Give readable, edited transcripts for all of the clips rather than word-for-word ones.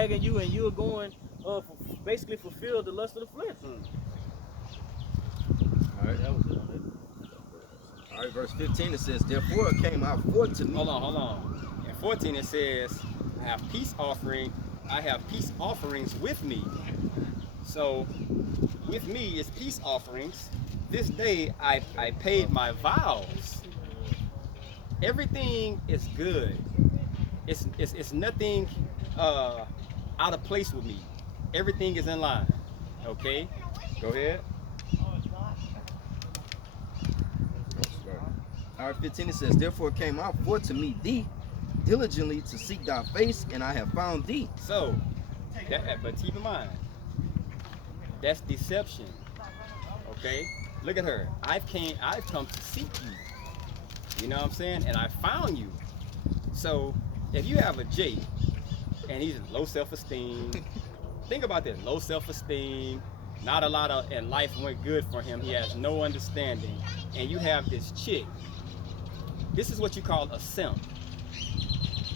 dragging you, and you're going basically fulfill the lust of the flesh. All right. That was it on it. All right, verse 15 it says, therefore it came out forth to me. Hold on. In 14 it says, I have peace offerings with me. So with me is peace offerings. This day I paid my vows. Everything is good. It's nothing out of place with me. Everything is in line. Okay? Go ahead. All right, 15 it says, therefore it came out forth to me thee diligently to seek thy face, and I have found thee. So, but keep in mind, that's deception. Okay? Look at her. I've come to seek you. You know what I'm saying? And I found you. So, if you have a J and he's low self-esteem, think about this, low self-esteem, not a lot of, and life went good for him, he has no understanding, and you have this chick, this is what you call a simp.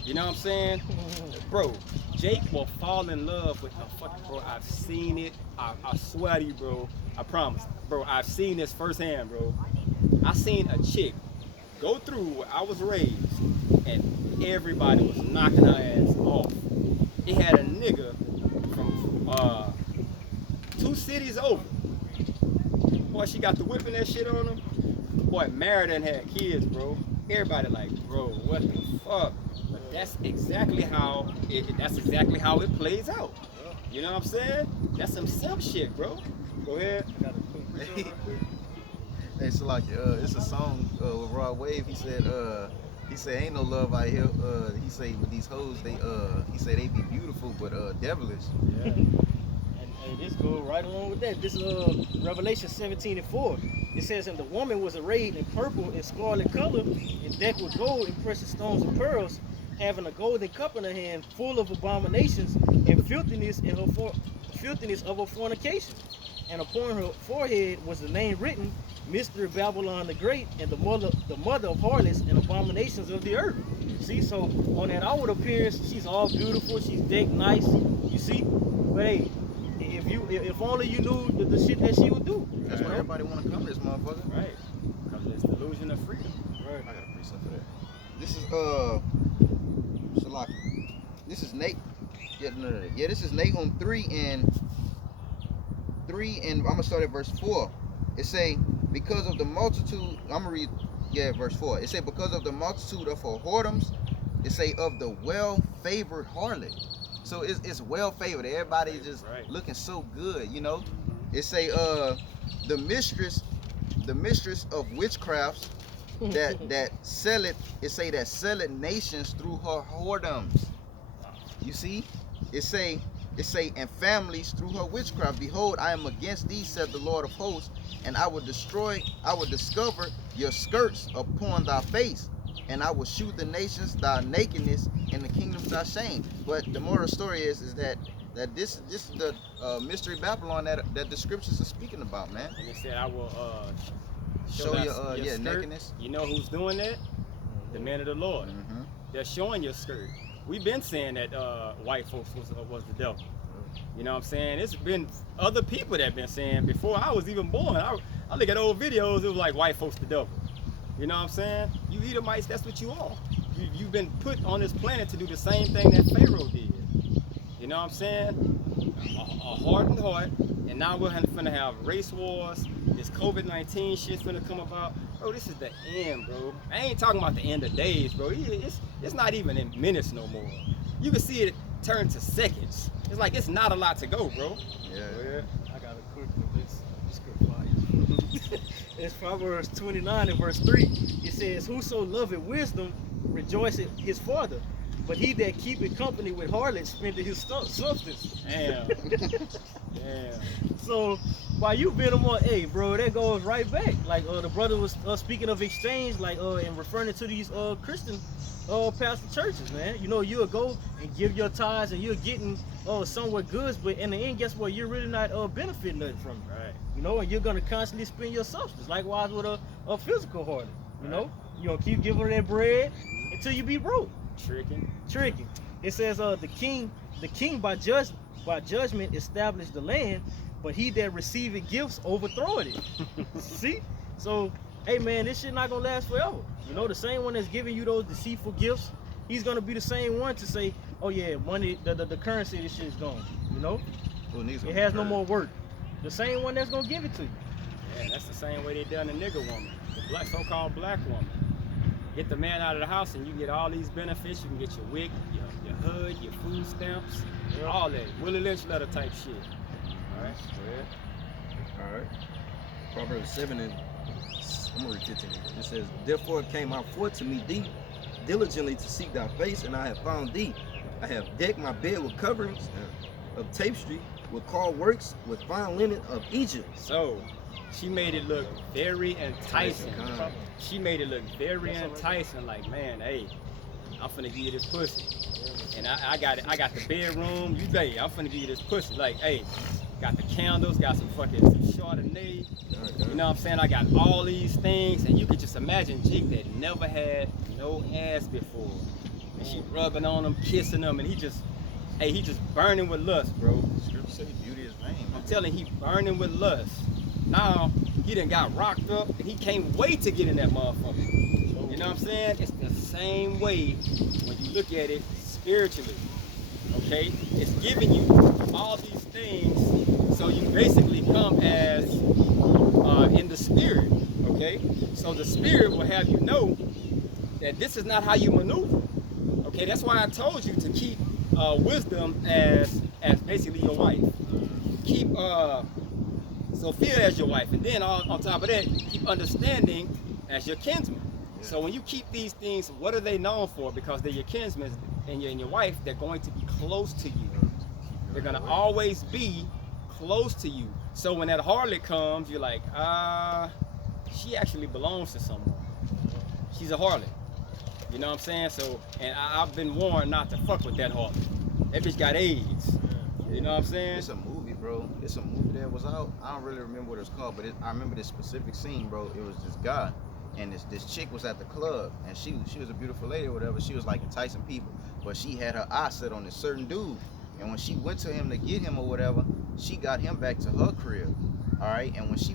You know what I'm saying? Bro, Jake will fall in love with the fucking, bro, I've seen it, I swear to you, bro, I promise. Bro, I've seen this firsthand, bro. I seen a chick go through where I was raised, and everybody was knocking her ass off. It had a nigga from 2 cities over. Boy, she got the whipping that shit on him. Boy, married and had kids, bro. Everybody like, bro, what the fuck? But that's exactly how it plays out. You know what I'm saying? That's some simp shit, bro. Go ahead. Hey, so like, it's a song with Rod Wave. He said ain't no love out here. He say with these hoes, he say they be beautiful but devilish. Yeah. And this goes right along with that. This Revelation 17:4. It says, and the woman was arrayed in purple and scarlet color, and decked with gold and precious stones and pearls, having a golden cup in her hand, full of abominations and filthiness filthiness of her fornication. And upon her forehead was the name written, Mystery Babylon the Great, and the mother of harlots and abominations of the earth. See, so on that outward appearance, she's all beautiful, she's decked nice, you see. But hey, if only you knew the shit that she would do. That's why everybody want to come to this motherfucker. Right. Because it's the illusion of freedom. Right. I got a preset for that. This is Shalak. This is Nate. Yeah, this is Nahum 3 and I'm gonna start at verse 4. It say, because of the multitude, I'm gonna read verse 4. It say, because of the multitude of her whoredoms, it say of the well-favored harlot. So it's well-favored. Everybody just looking so good, you know. It say the mistress of witchcrafts that sell it. It say that sell it nations through her whoredoms. You see? It say and families through her witchcraft. Behold, I am against thee, said the Lord of hosts, and I will discover your skirts upon thy face, and I will shew the nations thy nakedness and the kingdoms thy shame. But the moral story is that this is the mystery Babylon that the scriptures are speaking about, man. And it said, I will show your skirt. nakedness. You know who's doing that? The men of the Lord. Mm-hmm. They're showing your skirt. We've been saying that white folks was the devil. You know what I'm saying? It's been other people that have been saying before I was even born. I look at old videos, it was like white folks the devil. You know what I'm saying? You Edomites, that's what you are. You've been put on this planet to do the same thing that Pharaoh did. You know what I'm saying? A hardened heart, and now we're gonna have race wars. This COVID-19 shit's gonna come about. Bro, this is the end, bro. I ain't talking about the end of days, bro. It's not even in minutes no more. You can see it turn to seconds. It's like it's not a lot to go, bro. Yeah. I got a quick one. This script fire. It's Proverbs 29 and verse 3. It says, whoso loveth wisdom rejoiceth his father, but he that keepeth company with harlots spendeth his substance. Damn. Damn. So while you been on, hey bro, that goes right back. Like the brother was speaking of exchange, like and referring to these Christian pastor churches, man. You know, you'll go and give your tithes and you're getting somewhat goods, but in the end, guess what? You're really not benefiting nothing from it. Right. You know, and you're gonna constantly spend your substance. Likewise with a physical harlot. You know, you're gonna keep giving her that bread until you be broke. Tricking. It says the king the king by judgment established the land, but he that receiveth gifts overthroweth it. See? So, hey man, this shit not gonna last forever. You know, the same one that's giving you those deceitful gifts, he's gonna be the same one to say, oh yeah, money, the currency of this shit is gone. You know? It has no more worth. The same one that's gonna give it to you. Yeah, that's the same way they done the nigger woman, the black so-called black woman. Get the man out of the house and you get all these benefits. You can get your WIC, your HUD, your food stamps, all that. Willie Lynch letter type shit. All right, go ahead. All right. Proverbs 7 and I'm gonna read 15. It says, therefore came I forth to meet thee, diligently to seek thy face, and I have found thee. I have decked my bed with coverings of tapestry, with carved works, with fine linen of Egypt. So, she made it look very enticing. She made it look very enticing. Like, man, hey, I'm finna give you this pussy, and I got it. I got the bedroom. You say, I'm finna give you this pussy. Like, hey, got the candles, got some Chardonnay. You know what I'm saying? I got all these things, and you could just imagine Jake that never had no ass before, and she rubbing on him, kissing him, and he just burning with lust, bro. Scripture say beauty is vain. I'm telling you, he burning with lust. Now, he done got rocked up, and he can't wait to get in that motherfucker. You know what I'm saying? It's the same way when you look at it spiritually, okay? It's giving you all these things, so you basically come as in the spirit, okay? So the spirit will have you know that this is not how you maneuver, okay? That's why I told you to keep wisdom as basically your wife. Keep Sophia as your wife, and then on top of that, keep understanding as your kinsman. Yeah. So when you keep these things, what are they known for? Because they're your kinsmen and your wife, they're going to be close to you. They're gonna always be close to you. So when that harlot comes, you're like, she actually belongs to someone. She's a harlot. You know what I'm saying? So, and I've been warned not to fuck with that harlot. That bitch got AIDS. You know what I'm saying? It's a movie, bro. It's a movie that was out. I don't really remember what it's called, but I remember this specific scene, bro. It was this guy, and this chick was at the club, and she was a beautiful lady or whatever. She was like enticing people, but she had her eye set on this certain dude. And when she went to him to get him or whatever, she got him back to her crib. All right. And when he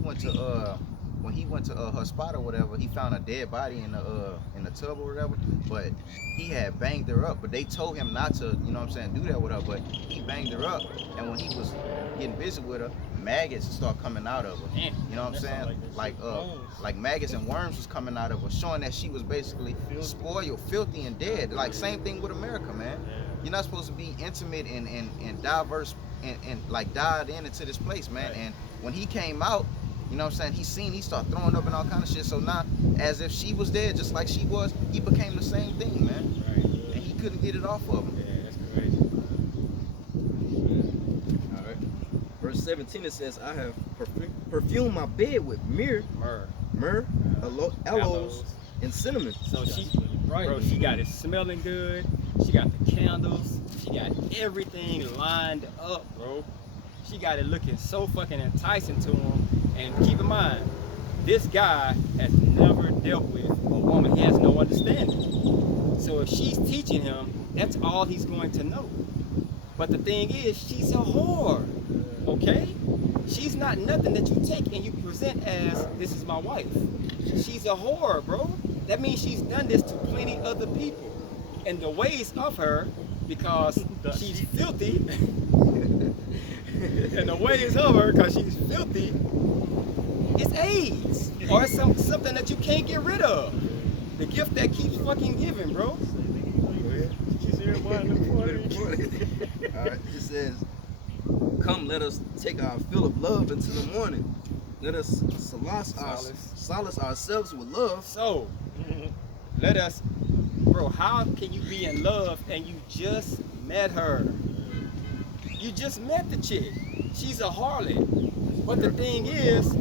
went to her spot or whatever, he found a dead body in the tub or whatever. But he had banged her up. But they told him not to, you know what I'm saying, do that with her. But he banged her up. And when he was getting busy with her, maggots start coming out of her. You know what I'm saying? Like maggots and worms was coming out of her, showing that she was basically spoiled, filthy, and dead. Like same thing with America, man. You're not supposed to be intimate and diverse and like dialed into this place, man. Right. And when he came out, you know what I'm saying, he started throwing up and all kind of shit. So now, as if she was dead, just like she was, he became the same thing, man. Right. And he couldn't get it off of him. Yeah, that's crazy. All right. Verse 17 it says, I have perfumed my bed with myrrh, aloes, and cinnamon. So she got it smelling good. She got the candles. She got everything lined up, bro. She got it looking so fucking enticing to him. And keep in mind, this guy has never dealt with a woman. He has no understanding. So if she's teaching him, that's all he's going to know. But the thing is, she's a whore, okay? She's not nothing that you take and you present as, this is my wife. She's a whore, bro. That means she's done this to plenty other people. And the ways of her, because she's filthy, and the ways of her, because she's filthy, it's AIDS. Or it's something that you can't get rid of. The gift that keeps fucking giving, bro. Alright, it says, come, let us take our fill of love into the morning. Let us solace ourselves with love. So, let us, bro, how can you be in love and you just met her? You just met the chick. She's a harlot. But the thing is,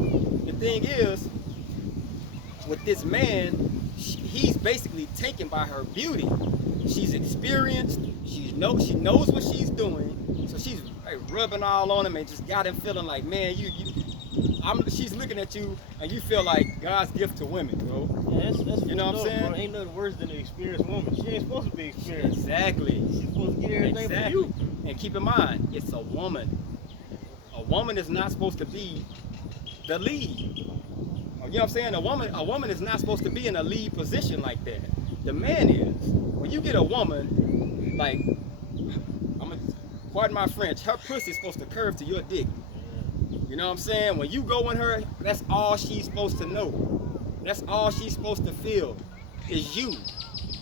with this man, he's basically taken by her beauty. She's experienced. She knows what she's doing. So she's rubbing all on him and just got him feeling like, man, she's looking at you, and you feel like God's gift to women, bro. Yeah, that's You know what I'm fucked up, saying? Bro. Ain't nothing worse than an experienced woman. She ain't supposed to be experienced. Exactly. She's supposed to get everything from you. And keep in mind, it's a woman. A woman is not supposed to be the lead. You know what I'm saying? A woman is not supposed to be in a lead position like that. The man is. When you get a woman, like, pardon my French, her pussy's supposed to curve to your dick. You know what I'm saying? When you go in her, that's all she's supposed to know. That's all she's supposed to feel is you.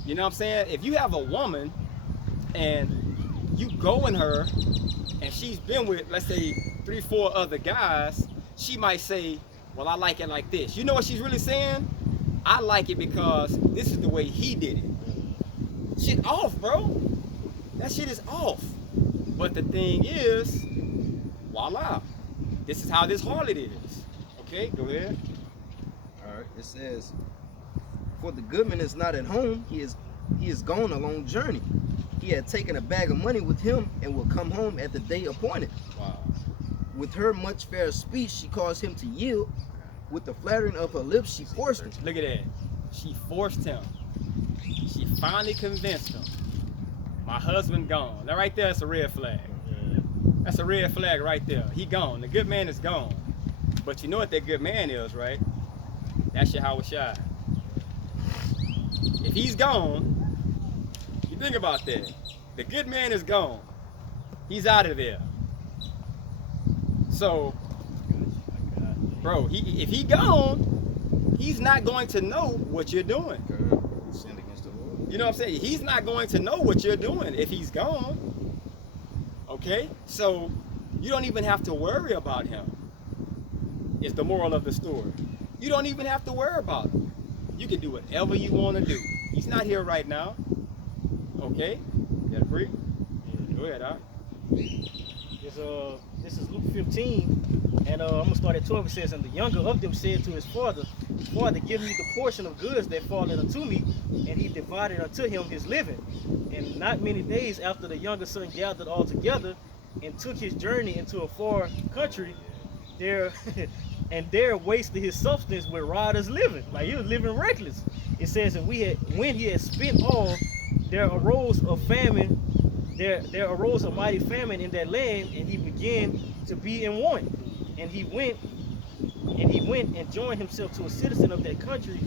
You know what I'm saying? If you have a woman and you go in her and she's been with, let's say, 3, 4 other guys, she might say, well, I like it like this. You know what she's really saying? I like it because this is the way he did it. Shit off, bro. That shit is off. But the thing is, voila. This is how this harlot is. Okay, go ahead. All right. It says, for the goodman is not at home. He is gone a long journey. He had taken a bag of money with him and will come home at the day appointed. Wow. With her much fair speech, she caused him to yield. With the flattering of her lips, she forced him. Look at that. She forced him. She finally convinced him. My husband gone. That right there is a red flag. That's a red flag right there. He gone. The good man is gone. But you know what that good man is, right? That's Yahweh Shai. If he's gone, you think about that. The good man is gone. He's out of there. So, bro, if he gone, he's not going to know what you're doing. Sinned against the Lord. You know what I'm saying? He's not going to know what you're doing if he's gone. Okay? So you don't even have to worry about him. Is the moral of the story. You don't even have to worry about him. You can do whatever you want to do. He's not here right now. Okay? You got to breathe? Go ahead, Doc. This is Luke 15, and I'm gonna start at 12. It says, and the younger of them said to his father, Father, give me the portion of goods that fallen unto me. And he divided unto him his living. And not many days after, the younger son gathered all together and took his journey into a far country. There and there wasted his substance with riotous living. Like, he was living reckless. It says, and when he had spent all, there arose a famine. There arose a mighty famine in that land, and he began to be in want. And he went and joined himself to a citizen of that country,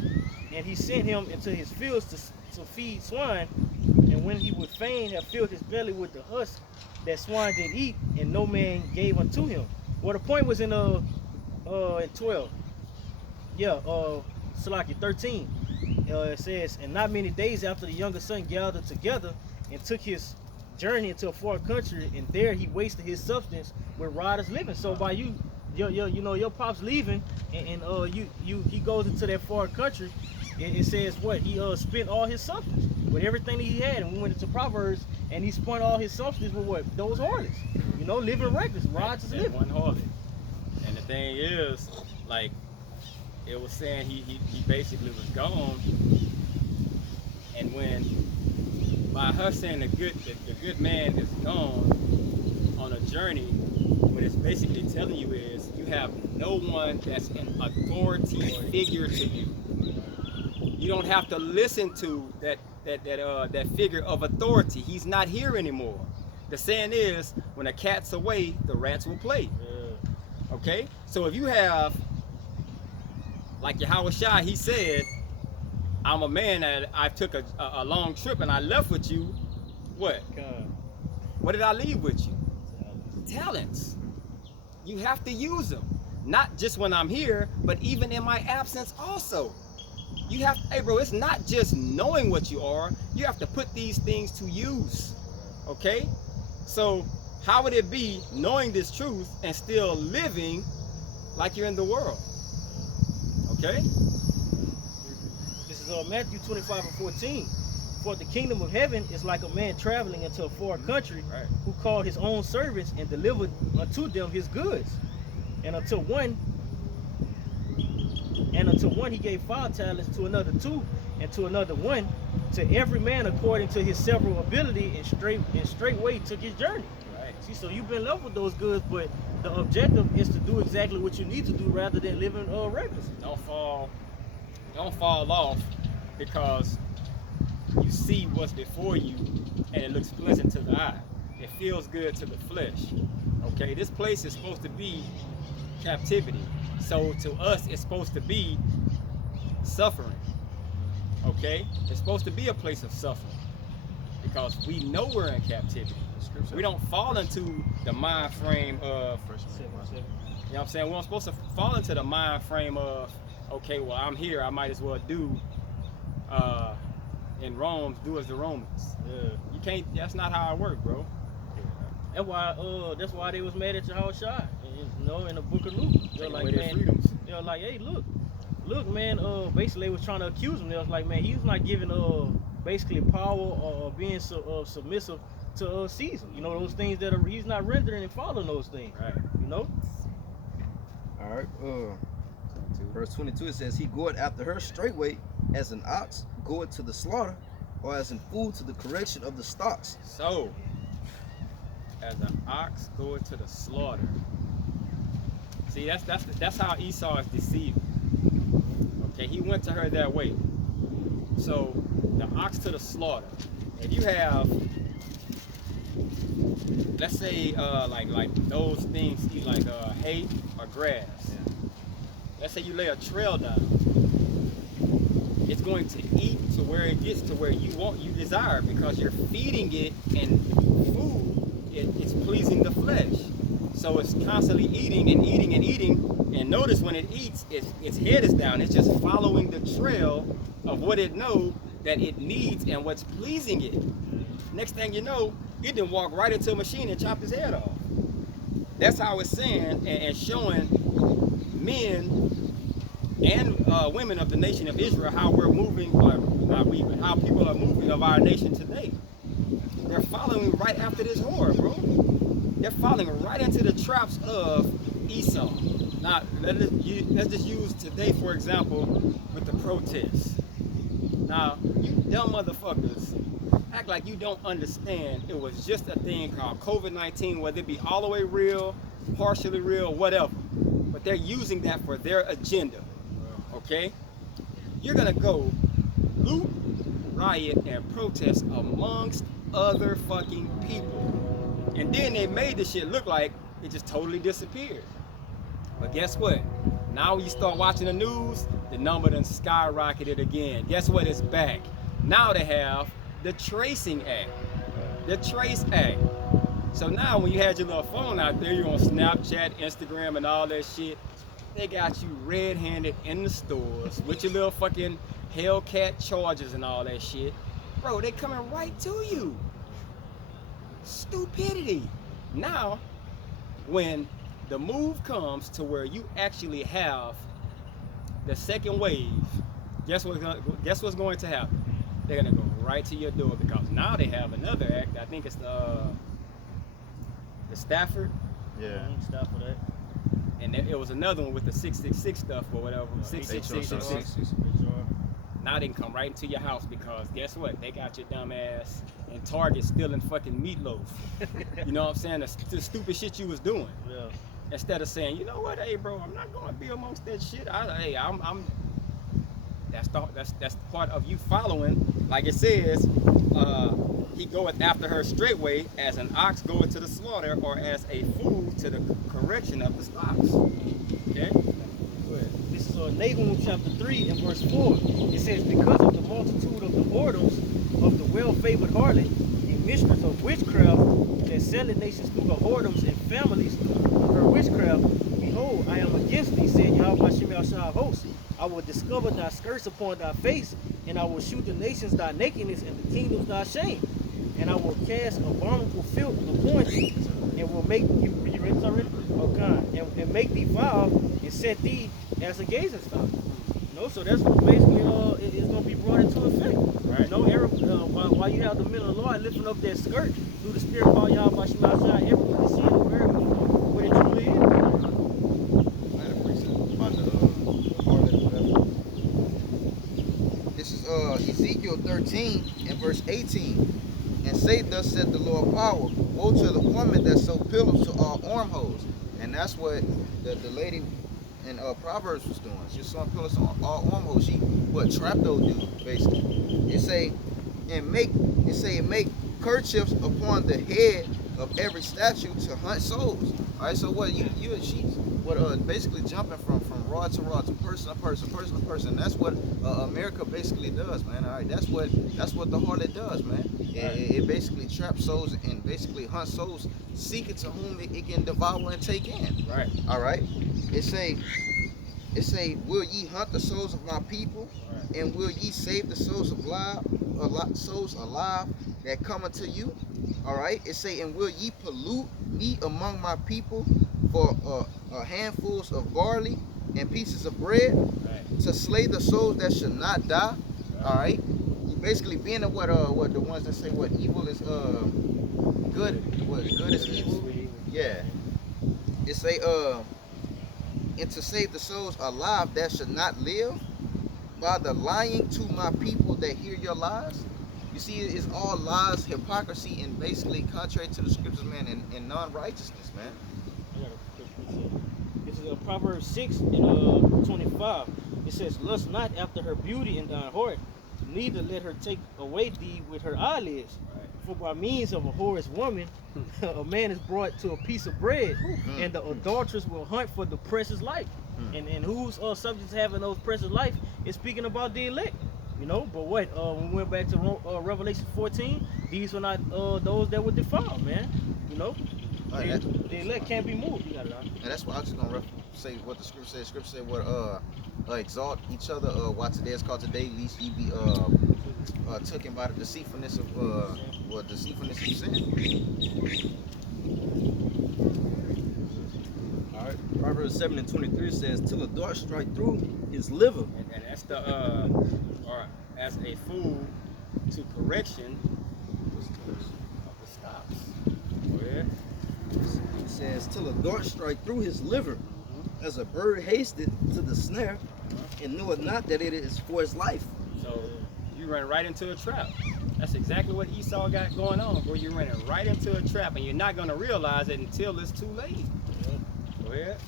and he sent him into his fields to feed swine. And when he would fain have filled his belly with the husk that swine did eat, and no man gave unto him. Well, the point was in 12. Yeah, Salaki 13. It says, and not many days after, the younger son gathered together and took his journey into a far country, and there he wasted his substance with riotous living. So by your pops leaving, and he goes into that far country, it says what he spent all his substance with everything that he had. And we went into Proverbs, and he spent all his substance with what? Those harlots. Living reckless, riotous living. One harlot. And the thing is, like, it was saying he basically was gone, and when by her saying the good man is gone on a journey, what it's basically telling you is you have no one that's an authority figure to you. You don't have to listen to that figure of authority. He's not here anymore. The saying is, when a cat's away, the rats will play. Okay? So if you have, like Yahweh Shai, he said, I'm a man that I took a long trip and I left with you. What? What did I leave with you? Talents. You have to use them. Not just when I'm here, but even in my absence also. You have, hey bro, it's not just knowing what you are. You have to put these things to use. Okay? So how would it be knowing this truth and still living like you're in the world? Okay? This is Matthew 25 and 14. For the kingdom of heaven is like a man traveling into a far country, Right. who called his own servants and delivered unto them his goods. And unto one he gave 5 talents, to another 2, and to another 1, to every man according to his several ability, and straightway took his journey. Right. See, so you've been left with those goods, but the objective is to do exactly what you need to do rather than living reckless. Don't fall off because you see what's before you and it looks pleasant to the eye. It feels good to the flesh. Okay, this place is supposed to be captivity. So to us, it's supposed to be suffering. Okay, it's supposed to be a place of suffering because we know we're in captivity. We don't fall into the mind frame of, you know what I'm saying? We're not supposed to fall into the mind frame of, okay, well, I'm here, I might as well do in Rome, do as the Romans. Yeah. You can't, that's not how it works, bro. That's why they was mad at Yahushua. You know, in the book of Luke. They're Taking like, away their man, freedoms. they're like, hey, look, man, basically they was trying to accuse him. They was like, man, he's not giving basically power or being submissive to Caesar. You know, those things that he's not rendering and following those things. Right. You know? All right. Verse 22, it says, he goeth after her straightway as an ox goeth to the slaughter, or as an fool to the correction of the stocks. So, as an ox going to the slaughter. See, that's how Esau is deceived. Okay, he went to her that way. So, the ox to the slaughter. If you have, let's say, like those things eat like hay or grass. Let's say you lay a trail down. It's going to eat to where it gets to where you desire, because you're feeding it, and food, it's pleasing the flesh. So it's constantly eating and eating and eating. And notice when it eats, its head is down. It's just following the trail of what it knows that it needs and what's pleasing it. Next thing you know, it didn't walk right into a machine and chopped his head off. That's how it's saying and showing men and women of the nation of Israel how we're moving, or not we, but how people are moving of our nation today. They're following right after this whore, bro. They're falling right into the traps of Esau. Now, let's just use today, for example, with the protests. Now, you dumb motherfuckers act like you don't understand it was just a thing called COVID-19, whether it be all the way real, partially real, whatever. But they're using that for their agenda, okay? You're gonna go loot, riot, and protest amongst other fucking people. And then they made the shit look like it just totally disappeared. But guess what? Now when you start watching the news, the number done skyrocketed again. Guess what? It's back. Now they have the Tracing Act. The Trace Act. So now when you had your little phone out there, you're on Snapchat, Instagram, and all that shit, they got you red-handed in the stores with your little fucking Hellcat chargers and all that shit. Bro, they coming right to you. Stupidity. Now, when the move comes to where you actually have the second wave, guess what's going to happen? They're gonna go right to your door, because now they have another act. I think it's the Stafford. Yeah. Stop for that. And it was another one with the 666 stuff or whatever. 666. Now they can come right into your house, because guess what? They got your dumb ass in Target stealing fucking meatloaf. You know what I'm saying? The stupid shit you was doing. Yeah. Instead of saying, you know what, hey bro, I'm not gonna be amongst that shit. That's the part of you following. Like it says, he goeth after her straightway as an ox goeth to the slaughter, or as a fool to the correction of the stocks. Okay? This is Nahum chapter 3 and verse 4. It says, because of the multitude of the whoredoms of the well-favored harlot, the mistress of witchcraft, that selleth nations through her whoredoms and families through her witchcraft, behold, I am against thee, said Yahweh Hashem Yahshua of hosts. I will discover thy skirts upon thy face, and I will shoot the nations thy nakedness, and the kingdoms thy shame. And I will cast abominable filth upon thee, and will make you read this already? Okay. And make thee vile, and set thee as a gazing stock. You know, so that's what basically it's gonna be brought into effect. Right. You know, while you have the men of the Lord lifting up that skirt through the spirit of Yahweh Shemashah, everyone is seeing the word what it truly is. I had a precept about the harlot or whatever. This is Ezekiel 13 and verse 18. And say, thus said the Lord power, woe to the woman that sew pillows to all armholes, And that's what the lady in Proverbs was doing. She was sewing pillars on all armholes. She what Trapdo do basically. It make kerchiefs upon the head of every statue to hunt souls. All right, so what she's basically jumping from rod to rod, to person to person, person to person. That's what America basically does, man. All right, that's what the harlot does, man. It basically traps souls and basically hunts souls, seeking to whom it can devour and take in. Right. All right. It say, will ye hunt the souls of my people, and will ye save the souls alive that come unto you? All right. It say, and will ye pollute me among my people for handfuls of barley and pieces of bread, to slay the souls that should not die? All right. Basically, being what the ones that say what evil is good, what good is evil. Yeah. It say and to save the souls alive that should not live, by the lying to my people that hear your lies. You see, it's all lies, hypocrisy, and basically contrary to the scriptures, man, and non-righteousness, man. This is Proverbs 6 and 25. It says, lust not after her beauty in thine heart, neither let her take away thee with her eyelids. For by means of a whorish woman, a man is brought to a piece of bread, and the adulteress will hunt for the precious life. And whose subject to having those precious life is speaking about the elect. You know, but what? When we went back to Revelation 14, these were not those that were defiled, man. You know, the elect can't be moved. You got it out. And that's why I was just gonna say what the scripture says. Scripture said, "What exalt each other, what today is called today, lest ye be taken by the deceitfulness of sin." All right. Proverbs 7 and 23 says, "Till a dart strike through his liver." And that's the or as a fool to correction of the stops. Go ahead. It says, "Till a dart strike through his liver, as a bird hasted to the snare, and knoweth not that it is for his life." So you run right into a trap. That's exactly what Esau got going on, bro. You're running right into a trap, and you're not gonna realize it until it's too late. Go ahead.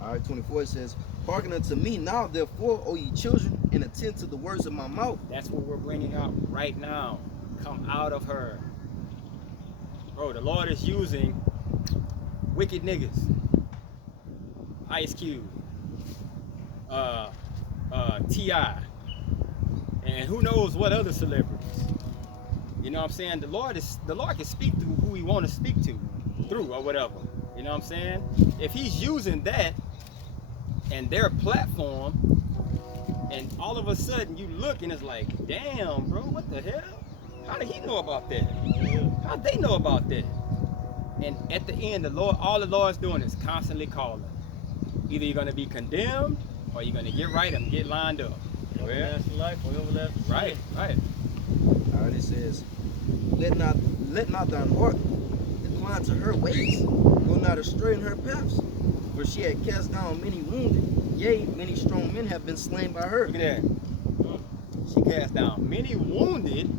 All right, 24 says, "Hearken unto me now, therefore, O ye children, and attend to the words of my mouth." That's what we're bringing out right now. Come out of her. Bro, the Lord is using wicked niggas. Ice Cube. T.I. And who knows what other celebrities. You know what I'm saying? The Lord can speak through who he want to speak to. Through or whatever. You know what I'm saying? If he's using that and their platform, and all of a sudden you look and it's like, damn, bro, what the hell? How did he know about that? How'd they know about that? And at the end, all the Lord's doing is constantly calling. Either you're gonna be condemned or you're gonna get right and get lined up. Everlasting life or everlasting sin. Right. All right, it says, let not thine heart incline to her ways, go not astray in her paths, for she had cast down many wounded, yea, many strong men have been slain by her. Look at that. She cast down many wounded,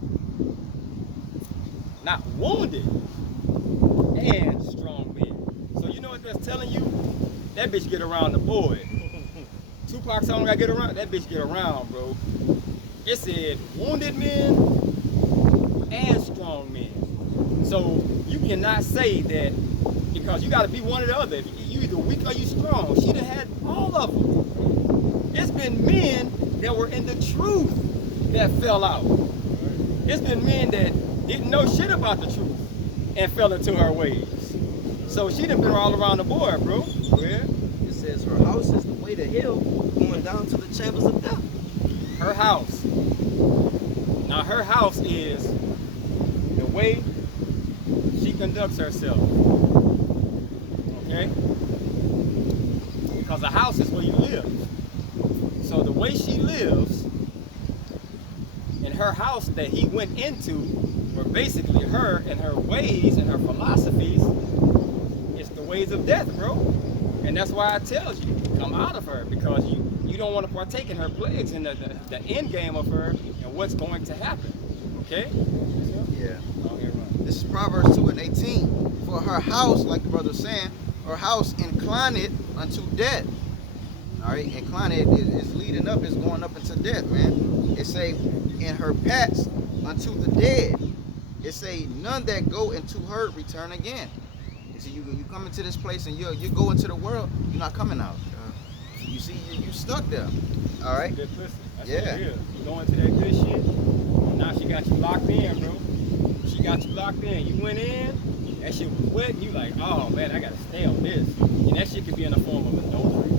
not wounded, and strong men. So you know what that's telling you? That bitch get around the boy. Tupac song I get around, that bitch get around, bro. It said wounded men and strong men. So you cannot say that, because you got to be one or the other. You either weak or you strong. She done had all of them. It's been men that were in the truth that fell out. It's been men that didn't know shit about the truth and fell into her ways. So she done been all around the board, bro. Yeah. It says her house is the way to hell, going down to the chambers of death. Her house. Now her house is the way she conducts herself. Okay? Because a house is where you live. So the way she lives in her house that he went into were basically her and her ways and her philosophies. It's the ways of death, bro. And that's why I tell you, come out of her, because you don't want to partake in her plagues and the end game of her and what's going to happen. Okay? Yeah. This is Proverbs 2 and 18. For her house like the brother was saying, her house inclined unto death. All right, inclined is leading up, is going up into death, man. It say, in her paths unto the dead. It say, none that go into her return again. You see, you come into this place and you go into the world, you're not coming out. You see, you stuck there. All right. Good pussy. That's Yeah. what it is. You go into that good shit. Now she got you locked in, bro. She got you locked in. You went in, that shit was wet, and you like, oh man, I gotta stay on this. And that shit could be in the form of adultery.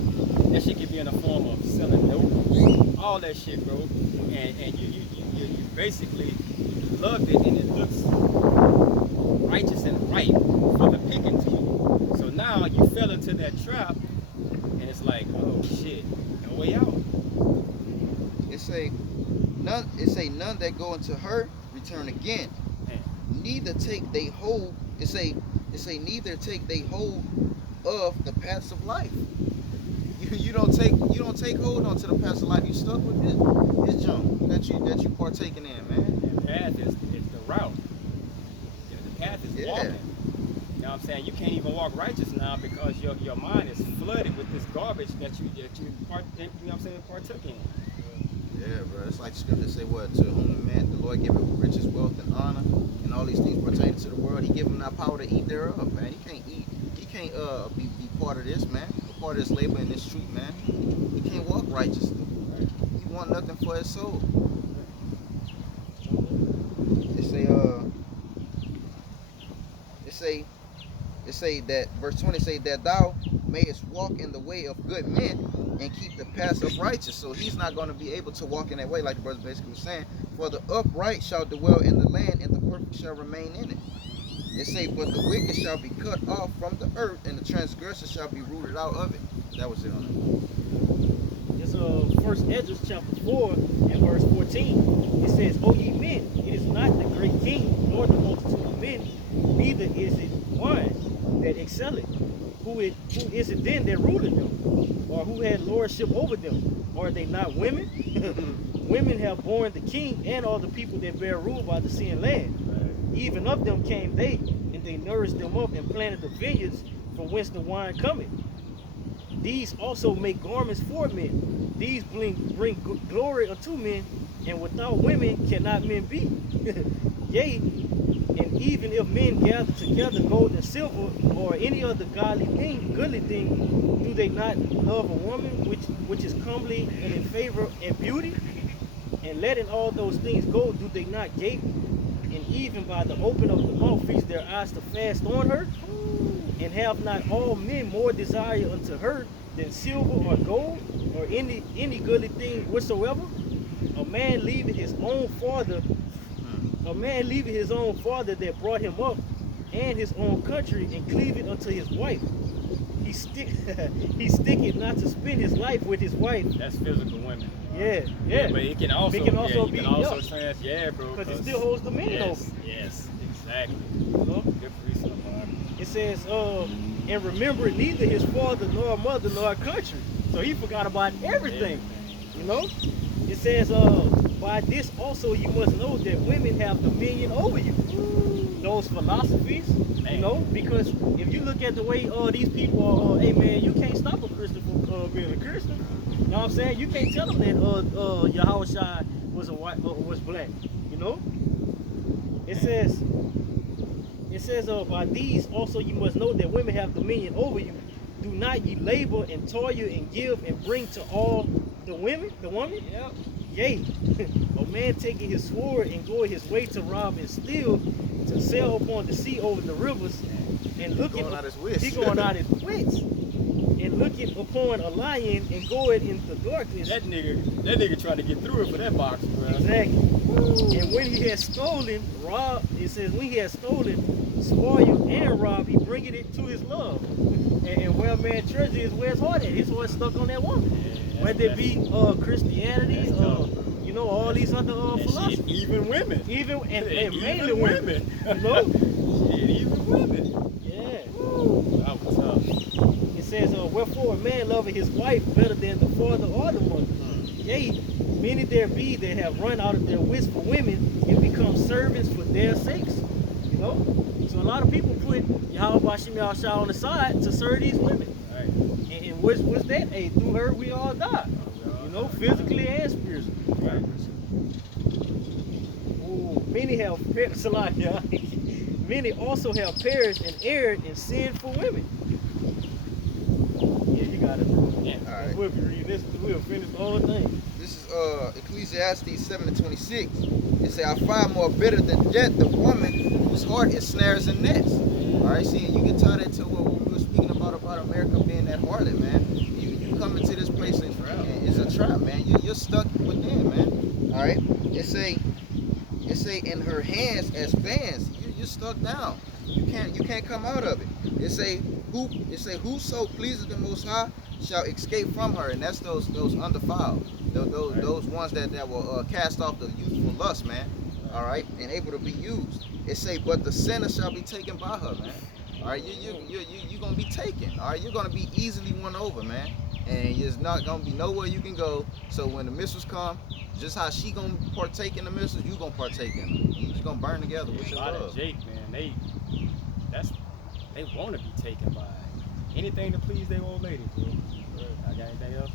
That shit could be in the form of selling dope. All that shit, bro. And you basically loved it, and it looks righteous and right for the picking to you. So now you fell into that trap, and it's like, oh shit, no way out. It say none that go into her return again. Man. Neither take they hold. It say neither take they hold of the paths of life. You don't take hold onto the paths of life. You stuck with this junk that you partaking in, man. The path is the route. Yeah, the path is Yeah. walking. You know what I'm saying? You can't even walk righteous now because your mind is flooded with this garbage that you you know what I'm saying, partook in. Yeah, bro. It's like the scripture say, what? To whom the man, the Lord giveth riches, wealth, and honor, and all these things pertaining to the world. He give him that power to eat thereof, man. He can't eat. He can't be part of this, man. A part of this labor in this street, man. He can't walk righteously. He want nothing for his soul. It say that verse 20 say that thou mayest walk in the way of good men and keep the paths of righteous. So he's not going to be able to walk in that way, like the brother basically was saying. For the upright shall dwell in the land, and the perfect shall remain in it. It say, but the wicked shall be cut off from the earth, and the transgressor shall be rooted out of it. That was it on it. It's 1 Ezra chapter 4 and verse 14. It says, O ye men, it is not the great king, nor the multitude of men, neither is it one that excelleth. Who is it then that ruleth them? Or who had lordship over them? Are they not women? Women have borne the king and all the people that bear rule by the sea and land. Even of them came they, and they nourished them up and planted the vineyards from whence the wine cometh. These also make garments for men. These bring glory unto men, and without women cannot men be. Yea, and even if men gather together gold and silver, or any other goodly thing, do they not love a woman which is comely and in favor and beauty? And letting all those things go, do they not gape? And even by the open of the mouth feast their eyes to fast on her? And have not all men more desire unto her than silver or gold, or any goodly thing whatsoever? A man leaving his own father that brought him up, and his own country, and cleaving unto his wife. He sticketh not to spend his life with his wife. That's physical women. Yeah. But it can also, be, bro. Because it still holds dominion over. Yes, exactly. You know? Good for you, man. It says, and remember neither his father nor mother nor country. So he forgot about everything. You know? It says, by this also you must know that women have dominion over you. Those philosophies, you know, because if you look at the way these people are, hey man, you can't stop a Christian from being a Christian. You know what I'm saying? You can't tell them that Yahushua was was black. You know? It says, by these also you must know that women have dominion over you. Do not ye labor and toil and give and bring to all the woman? Yep. Yea, a man taking his sword and going his way to rob and steal, to sail upon the sea over the rivers, and looking, Going out his wits. he going out his wits, and looking upon a lion and going into darkness. That nigga trying to get through it for that box, bro. Exactly. And when he had stolen, it says when he had stolen, spoiled and robbed, he bringeth it to his love. And where a man's treasure is, where his heart at. His heart stuck on that woman. Whether it be Christianity, you know, all these other philosophies. Shit, even women. Even and Even mainly women. You know? Shit, even women. Yeah. That was tough. It says, wherefore a man loveth his wife better than the father or the mother. Yea, many there be that have run out of their wits for women and become servants for their sakes. You know? So lot of people put Yahweh Bashim Yahshua on the side to serve these women. Right. And what's that? Hey, through her we all die. You know, physically and spiritually. Right. Oh, many have perished. Many also have perished and erred in sinful women. Yeah, you got it. Yeah. All right. We'll be reading this. We'll finish the whole thing. This is Ecclesiastes 7:26. It say, I find more bitter than death the woman whose heart is snares and nets. All right, see, you can tie that to what we were speaking about America being that harlot, man. You come into this place and it's a trap, man. You're stuck within, man. All right. It say in her hands as bands. You're stuck down. You can't come out of it. It say whoso pleases the Most High shall escape from her, and that's those undefiled, those ones that will cast off the youthful lust, man. All right, and able to be used. It say, but the sinner shall be taken by her, man. All right, you're gonna be taken. All right, you're gonna be easily won over, man. And there's not gonna be nowhere you can go. So when the missiles come, just how she gonna partake in the missiles, you gonna partake in them. You just gonna burn together with your A lot of love. Jake, man, they want to be taken by anything to please their old lady, bro. I got anything else?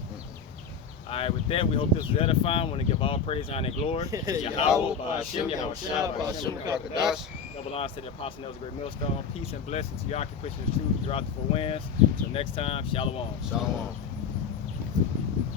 All right, with that, we hope this was edifying. Want to give all praise, honor, and glory to Yahweh, Ba'ashem, Yahweh Shah, Ba'ashem, Kakadash. Double honors to the Apostle Nelson Great Millstone. Peace and blessings to your occupation of truth throughout the 4 winds. Until next time, Shalom. Shalom.